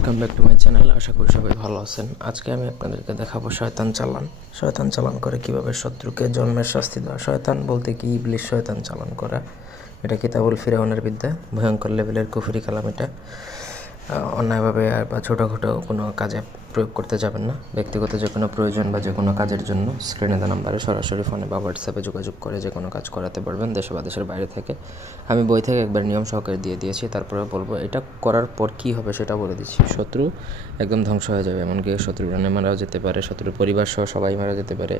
Welcome back to my channel আশা করি সবাই ভালো আছেন। আজকে আমি আপনাদেরকে দেখাবো শয়তান চালান। শয়তান চালান করে কীভাবে শত্রুকে জন্মের শাস্তি দেওয়া। শয়তান বলতে কি? ইবলিশ শয়তান চালান করা। এটা কিতাবুল ফিরাউনের বিদ্যা। ভয়ঙ্কর লেভেলের কুফুরি কালাম এটা। অন্যায়ভাবে আর বা ছোটোখাটো কোনো কাজে প্রয়োগ করতে যাবেন না। ব্যক্তিগত যে কোনো প্রয়োজন বা যে কোনো কাজের জন্য স্ক্রিনে দেওয়া নাম্বারে সরাসরি ফোনে বা হোয়াটসঅ্যাপে যোগাযোগ করে যে কোনো কাজ করাতে পারবেন দেশে বা দেশের বাইরে থেকে। আমি বই থেকে একবার নিয়ম সহকারে দিয়ে দিয়েছি তারপরে বলব এটা করার পর কী হবে সেটা বলে দিচ্ছি। শত্রু একদম ধ্বংস হয়ে যাবে, এমনকি শত্রু রানে মারাও যেতে পারে শত্রুর পরিবার সহ সবাই মারা যেতে পারে,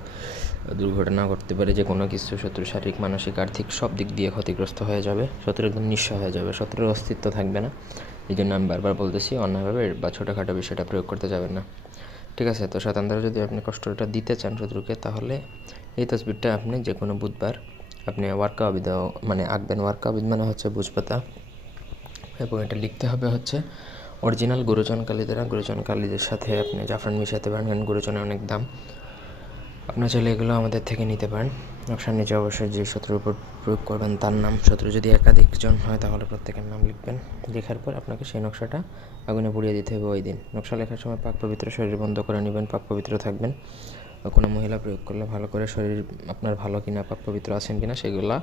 দুর্ঘটনা ঘটতে পারে, যে কোনো কিছু শত্রু শারীরিক, মানসিক, আর্থিক সব দিক দিয়ে ক্ষতিগ্রস্ত হয়ে যাবে, শত্রু একদম নিঃস্ব হয়ে যাবে, শত্রুর অস্তিত্ব থাকবে না। এই জন্য আমি বারবার বলতেছি, অন্যায়ভাবে বা ছোটোখাটো বিষয়টা প্রয়োগ করতে যাবেন না। ঠিক আছে? তো দ্বারা যদি আপনি কষ্টটা দিতে চান শত্রুকে, তাহলে এই তসবিরটা আপনি যে কোনো বুধবার আপনি ওয়ার্কা আবিদ মানে আঁকবেন। ওয়ার্কা আবিদ মানে হচ্ছে বুঝপাতা এবং এটা লিখতে হবে হচ্ছে অরিজিনাল গুরুজন কালী দ্বারা গুরুজন কালীদের সাথে আপনি জাফরান মিশাতে পারেন কারণ গুরুজনের অনেক দাম। আপনার চাইলে এগুলো আমাদের থেকে নিতে পারেন। নকশার নিচে অবশ্যই যে শত্রুর উপর প্রয়োগ করবেন তার নাম। শত্রু যদি একাধিকজন হয় তাহলে প্রত্যেকের নাম লিখবেন। লেখার পর আপনাকে সেই নকশাটা আগুনে পুড়িয়ে দিতে হবে ওই দিন। নকশা লেখার সময় পাক পবিত্র শরীর বন্ধ করে নেবেন, পাক পবিত্র থাকবেন। কোনো মহিলা প্রয়োগ করলে ভালো করে শরীর আপনার ভালো কিনা পাক পবিত্র আছেন কিনা সেগুলা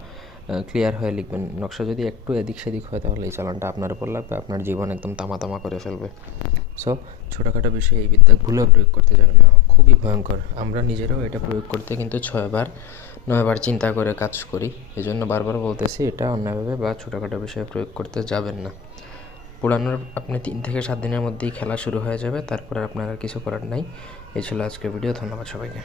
ক্লিয়ার হয়ে লিখবেন। নকশা যদি একটু এদিক সেদিক হয় তাহলে এই চালানটা আপনার উপর লাগবে, আপনার জীবন একদম তামা তামা করে ফেলবে। সো ছোটোখাটো বিষয়ে এই বিদ্যা ভুলেও প্রয়োগ করতে যাবেন না, খুবই ভয়ঙ্কর। আমরা নিজেরাও এটা প্রয়োগ করতে কিন্তু ছয়বার, নয়বার চিন্তা করে কাজ করি। এজন্য বারবার বলতেছি, এটা অন্যভাবে বা ছোটোখাটো বিষয়ে প্রয়োগ করতে যাবেন না। পোড়ানোর আপনি তিন থেকে সাত দিনের মধ্যেই খেলা শুরু হয়ে যাবে, তারপরে আপনার আর কিছু করার নাই। এই ছিল আজকের ভিডিও, ধন্যবাদ সবাইকে।